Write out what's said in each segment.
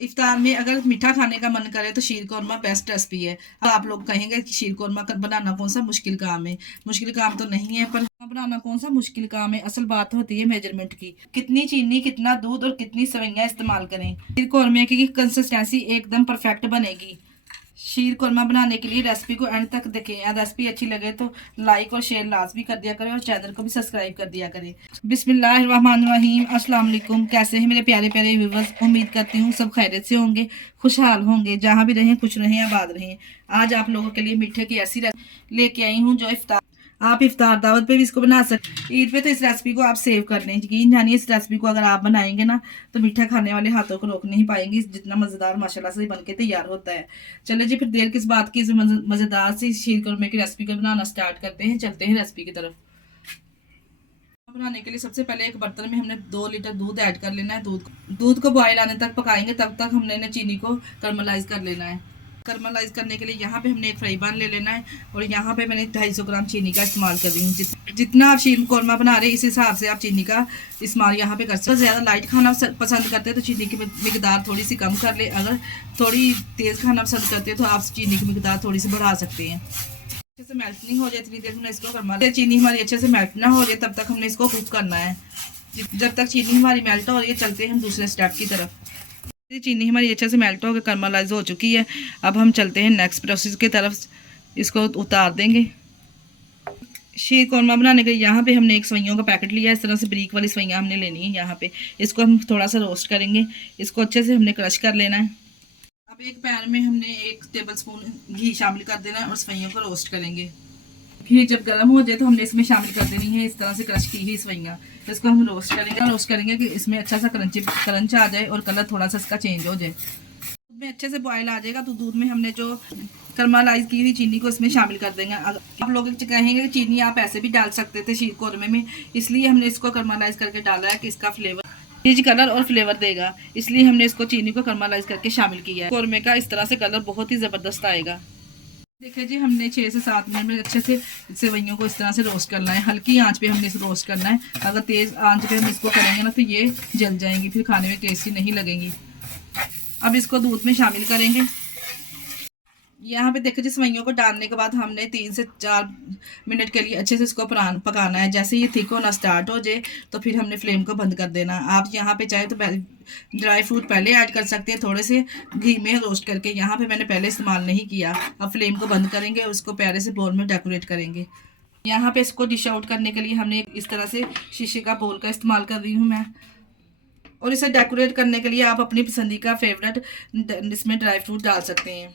इफ्तार में अगर मीठा खाने का मन करे तो शीर कौरमा बेस्ट रेसिपी है। अब आप लोग कहेंगे कि शीर कौरमा बनाना कौन सा मुश्किल काम है। मुश्किल काम तो नहीं है, पर बनाना कौन सा मुश्किल काम है। असल बात होती है मेजरमेंट की, कितनी चीनी, कितना दूध और कितनी सेवइयां इस्तेमाल करें। शीर कौरमे की कंसिस्टेंसी एकदम परफेक्ट बनेगी। शीर कौरमा बनाने के लिए रेसिपी को एंड तक देखें। रेसिपी अच्छी लगे तो लाइक और शेयर लाजमी कर दिया करें और चैनल को भी सब्सक्राइब कर दिया करें। बिस्मिल्लाहिर्रहमानिर्रहीम। अस्सलाम वालेकुम। कैसे हैं मेरे प्यारे प्यारे व्यूवर्स? उम्मीद करती हूँ सब खैरियत से होंगे, खुशहाल होंगे, जहाँ भी रहें खुश रहें, आबाद रहें। आज आप लोगों के लिए मीठे की ऐसी लेके आई हूँ जो आप इफ्तार दावत पे भी इसको बना सकते। ईद पे तो इस रेसिपी को आप सेव कर लें। यकीन जानिए इस रेसिपी को अगर आप बनाएंगे ना तो मीठा खाने वाले हाथों को रोक नहीं पाएंगे, जितना मज़ेदार माशाल्लाह से बन के तैयार होता है। चले जी, फिर देर किस बात की, मज़ेदार सी शीर कौरमे की रेसिपी को बनाना स्टार्ट करते हैं। चलते हैं रेसिपी की तरफ। बनाने के लिए सबसे पहले एक बर्तन में हमने 2 लीटर दूध ऐड कर लेना है। दूध को बॉयल आने तक पकाएंगे, तब तक हमने चीनी को कर्मलाइज कर लेना है। कर्मलाइज करने के लिए यहाँ पे हमने एक फ्राई पैन ले लेना है और यहाँ पे मैंने 250 ग्राम चीनी का इस्तेमाल कर रही हूँ। जितना आप शीर कौरमा बना रहे हैं इस हिसाब से आप चीनी का इस्तेमाल यहाँ पे कर सकते हैं। ज़्यादा लाइट खाना पसंद करते हैं तो चीनी की मिकदार थोड़ी सी कम कर ले। अगर थोड़ी तेज़ खाना पसंद करते हैं तो आप चीनी की मिकदार थोड़ी सी बढ़ा सकते हैं। अच्छे से मेल्ट नहीं हो जाए इतनी देर हमने इसको करना है। चीनी हमारी अच्छे से मेल्ट ना हो जाए तब तक हमने इसको कुक करना है। जब तक चीनी हमारी मेल्ट हो रही है चलते हैं हम दूसरे स्टेप की तरफ। चीनी हमारी अच्छे से मेल्ट हो गई, कैरमलाइज हो चुकी है। अब हम चलते हैं नेक्स्ट प्रोसेस की तरफ। इसको उतार देंगे। शीर कौरमा बनाने के लिए यहाँ पे हमने एक सवइयों का पैकेट लिया है। इस तरह से ब्रीक वाली सवइयाँ हमने लेनी है। यहाँ पे इसको हम थोड़ा सा रोस्ट करेंगे। इसको अच्छे से हमने क्रश कर लेना है। अब एक पैन में हमने 1 टेबल स्पून घी शामिल कर देना है और सवइयों को रोस्ट करेंगे। घी जब गर्म हो जाए तो हमने इसमें शामिल कर देनी है इस तरह से क्रश की हुई सवइयाँ। तो इसको हम रोस्ट करेंगे कि इसमें अच्छा सा क्रंच आ जाए और कलर थोड़ा सा इसका चेंज हो जाए। दूध में अच्छे से बॉयल आ जाएगा तो दूध में हमने जो कर्मलाइज की हुई चीनी को इसमें शामिल कर देंगे। आप लोग कहेंगे कि चीनी आप ऐसे भी डाल सकते थे शीर कौरमे में, इसलिए हमने इसको कर्मलाइज करके डाला है कि इसका फ्लेवर रिच कलर और फ्लेवर देगा, इसलिए हमने इसको चीनी को कर्मलाइज करके शामिल किया है। कौरमे का इस तरह से कलर बहुत ही ज़बरदस्त आएगा। देखिए जी, हमने 6 से 7 मिनट में अच्छे से सेवइयों को इस तरह से रोस्ट करना है। हल्की आंच पे हमने इसको रोस्ट करना है। अगर तेज़ आंच पे हम इसको करेंगे ना तो ये जल जाएंगी, फिर खाने में टेस्टी नहीं लगेंगी। अब इसको दूध में शामिल करेंगे। यहाँ पे देखिए जी, सेवइयों को डालने के बाद हमने 3 से 4 मिनट के लिए अच्छे से इसको पकाना है। जैसे ये थिक होना स्टार्ट हो जाए तो फिर हमने फ्लेम को बंद कर देना। आप यहाँ पे चाहे तो ड्राई फ्रूट पहले ऐड कर सकते हैं थोड़े से घी में रोस्ट करके। यहाँ पे मैंने पहले इस्तेमाल नहीं किया। अब फ्लेम को बंद करेंगे और उसको प्यारे से बोल में डेकोरेट करेंगे। यहाँ पे इसको डिश आउट करने के लिए हमने इस तरह से शीशे का बोल का इस्तेमाल कर रही हूँ मैं। और इसे डेकोरेट करने के लिए आप अपनी पसंदी का फेवरेट इसमें ड्राई फ्रूट डाल सकते हैं।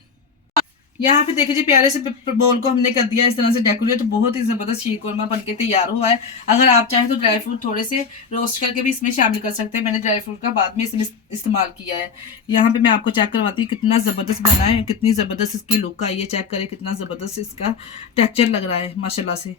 यहाँ पे देखिए जी, प्यारे से बोल को हमने कर दिया इस तरह से डेकोरेट। बहुत ही ज़बरदस्त शीर कौरमा बनके तैयार हुआ है। अगर आप चाहें तो ड्राई फ्रूट थोड़े से रोस्ट करके भी इसमें शामिल कर सकते हैं। मैंने ड्राई फ्रूट का बाद में इसमें इस्तेमाल किया है। यहाँ पे मैं आपको चेक करवाती हूँ कितना ज़बरदस्त बना है, कितनी ज़बरदस्त इसकी लुक आई है। चेक करें कितना ज़बरदस्त इसका टेक्स्चर लग रहा है माशाल्लाह से।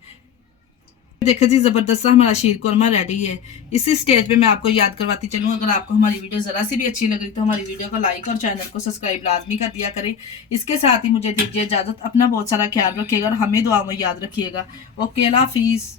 देखिए जी, ज़बरदस्त सा हमारा शीर कौरमा रेडी है। इसी स्टेज पे मैं आपको याद करवाती चलूँ, अगर आपको हमारी वीडियो ज़रा सी भी अच्छी लगी तो हमारी वीडियो को लाइक और चैनल को सब्सक्राइब लाजमी कर दिया करें। इसके साथ ही मुझे दीजिए इजाज़त। अपना बहुत सारा ख्याल रखिएगा और हमें दुआ में याद रखिएगा। ओके, अल्लाह हाफिज़।